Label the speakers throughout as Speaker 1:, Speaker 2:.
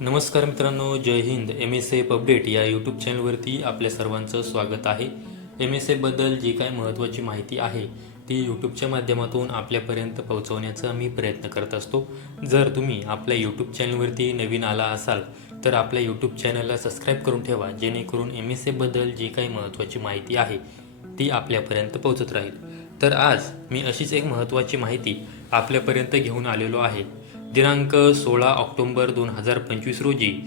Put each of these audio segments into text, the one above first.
Speaker 1: नमस्कार मित्रांनो जय Hind. M S F update या यूट्यूब चॅनलवरती आपल्या सर्वांचं स्वागत आहे. एम एस एफबद्दल जी काय महत्त्वाची माहिती आहे ती यूट्यूबच्या माध्यमातून आपल्यापर्यंत पोहोचवण्याचा मी प्रयत्न करत असतो. जर तुम्ही आपल्या यूट्यूब चॅनलवरती नवीन आला असाल तर आपल्या यूट्यूब चॅनलला सबस्क्राईब करून ठेवा जेणेकरून एम एस एफबद्दल जी काही महत्त्वाची माहिती आहे ती आपल्यापर्यंत पोहोचत राहील. तर आज मी अशीच एक महत्त्वाची माहिती आपल्यापर्यंत घेऊन आलेलो आहे. दिनांक सोळा ऑक्टोंबर दोन हजार पंचवीस रोजी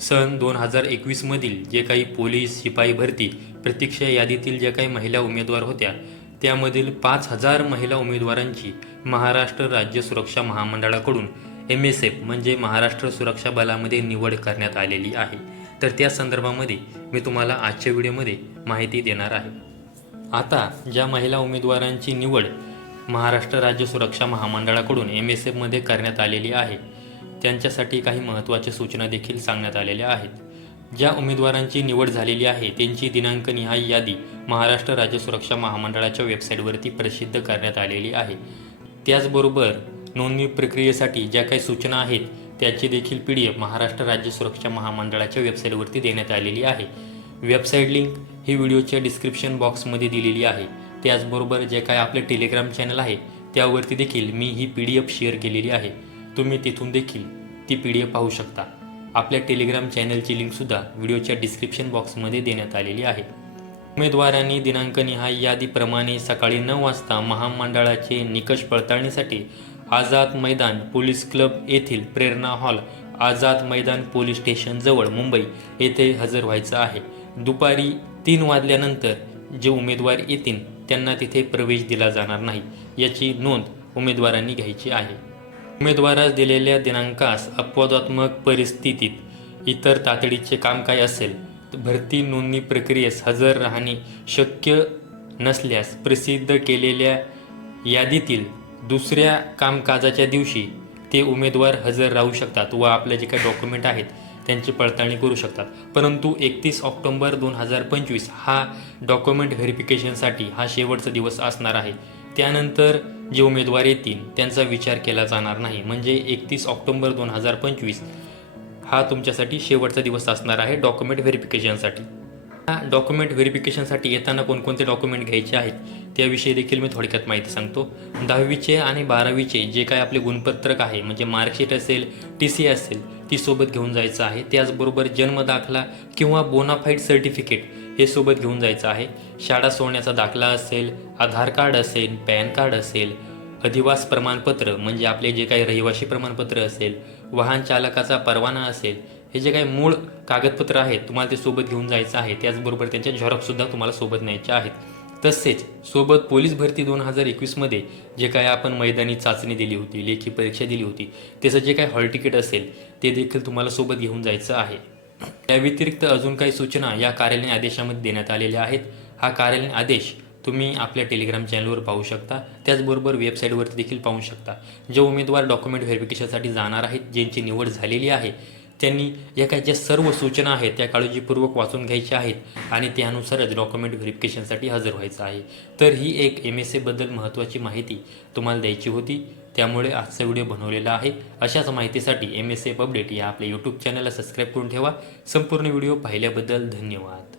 Speaker 1: सन दोन हजार एकवीसमधील जे काही पोलीस शिपाई भरती प्रतीक्षा यादीतील ज्या काही महिला उमेदवार होत्या त्यामधील पाच हजार महिला उमेदवारांची महाराष्ट्र राज्य सुरक्षा महामंडळाकडून एम एस एफ म्हणजे महाराष्ट्र सुरक्षा बलामध्ये निवड करण्यात आलेली आहे. तर त्या संदर्भामध्ये मी तुम्हाला आजच्या व्हिडिओमध्ये माहिती देणार आहे. आता ज्या महिला उमेदवारांची निवड महाराष्ट्र राज्य सुरक्षा महामंडळाकडून एम एस एफमध्ये करण्यात आलेली आहे. त्यांच्यासाठी काही महत्त्वाच्या सूचना देखील सांगण्यात आलेल्या आहेत. ज्या उमेदवारांची निवड झालेली आहे त्यांची दिनांकनिहाय यादी महाराष्ट्र राज्य सुरक्षा महामंडळाच्या वेबसाईटवरती प्रसिद्ध करण्यात आलेली आहे. त्याचबरोबर नोंदणी प्रक्रियेसाठी ज्या काही सूचना आहेत त्याची देखील पी डी एफ महाराष्ट्र राज्य सुरक्षा महामंडळाच्या वेबसाईटवरती देण्यात आलेली आहे. वेबसाईट लिंक ही व्हिडिओच्या डिस्क्रिप्शन बॉक्समध्ये दिलेली आहे. त्याचबरोबर जे काय आपले टेलिग्राम चॅनल आहे त्यावरती देखील मी ही पी डी एफ शेअर केलेली आहे. तुम्ही तिथून देखील ती पी डी एफ पाहू शकता. आपल्या टेलिग्राम चॅनलची लिंकसुद्धा व्हिडिओच्या डिस्क्रिप्शन बॉक्समध्ये देण्यात आलेली आहे. उमेदवारांनी दिनांकनिहाय यादीप्रमाणे सकाळी नऊ वाजता महामंडळाचे निकष पडताळणीसाठी आझाद मैदान पोलीस क्लब येथील प्रेरणा हॉल आझाद मैदान पोलीस स्टेशनजवळ मुंबई येथे हजर व्हायचं आहे. दुपारी तीन वाजल्यानंतर जे उमेदवार येतील त्यांना तिथे प्रवेश दिला जाणार नाही याची नोंद उमेदवारांनी घ्यायची आहे. उमेदवारास दिलेल्या दिनांकास अपवादात्मक परिस्थितीत इतर तातडीचे काम काय असेल? भरती नोंदणी प्रक्रियेस हजर राहणे शक्य नसल्यास प्रसिद्ध केलेल्या यादीतील दुसऱ्या कामकाजाच्या दिवशी ते उमेदवार हजर राहू शकतात व आपले जे काही डॉक्युमेंट आहेत त्यांची पडताळणी करू शकतात. परंतु एकतीस ऑक्टोंबर दोन हजार पंचवीस हा डॉक्युमेंट व्हेरिफिकेशनसाठी हा शेवटचा दिवस असणार आहे. त्यानंतर जे उमेदवार येतील त्यांचा विचार केला जाणार नाही. म्हणजे एकतीस ऑक्टोंबर दोन हजार पंचवीस हा तुमच्यासाठी शेवटचा दिवस असणार आहे डॉक्युमेंट व्हेरिफिकेशनसाठी. हा डॉक्युमेंट व्हेरिफिकेशनसाठी येताना कोणकोणते डॉक्युमेंट घ्यायचे आहेत त्याविषयी देखील मी थोडक्यात माहिती सांगतो. दहावीचे आणि बारावीचे जे काय आपले गुणपत्रक आहे म्हणजे मार्कशीट असेल टी सी असेल ती सोबत घेऊन जायचं आहे. त्याचबरोबर जन्म दाखला किंवा बोनाफाईड सर्टिफिकेट हे सोबत घेऊन जायचं आहे. शाळा सोडण्याचा दाखला असेल आधार कार्ड असेल पॅन कार्ड असेल अधिवास प्रमाणपत्र म्हणजे आपले जे काही रहिवासी प्रमाणपत्र असेल वाहन चालकाचा परवाना असेल हे जे काही मूळ कागदपत्र आहेत तुम्हाला ते सोबत घेऊन जायचं आहे. त्याचबरोबर त्यांच्या झेरॉक्ससुद्धा तुम्हाला सोबत न्यायचे आहेत. तसेच सोबत पोलीस भरती दोन हजार एकवीसमध्ये जे काय आपण मैदानी चाचणी दिली होती लेखी परीक्षा दिली होती त्याचं जे काय हॉल तिकीट असेल ते देखील तुम्हाला सोबत घेऊन जायचं आहे. त्या व्यतिरिक्त अजून काही सूचना या कार्यालयीन आदेशामध्ये देण्यात आलेल्या आहेत. हा कार्यालयीन आदेश तुम्ही आपल्या टेलिग्राम चॅनलवर पाहू शकता. त्याचबरोबर वेबसाईटवरती देखील पाहू शकता. जे उमेदवार डॉक्युमेंट व्हेरिफिकेशनसाठी जाणार आहेत ज्यांची निवड झालेली आहे त्यांनी या काही ज्या सर्व सूचना आहेत त्या काळजीपूर्वक वाचून घ्यायच्या आहेत आणि त्यानुसारच डॉक्युमेंट व्हेरिफिकेशनसाठी हजर व्हायचं आहे. तर ही एक एम एस एबद्दल महत्त्वाची माहिती तुम्हाला द्यायची होती. त्यामुळे आजचा व्हिडिओ बनवलेला आहे. अशाच माहितीसाठी एम एस एफ अपडेट या आपल्या यूट्यूब चॅनलला सबस्क्राईब करून ठेवा. संपूर्ण व्हिडिओ पाहिल्याबद्दल धन्यवाद.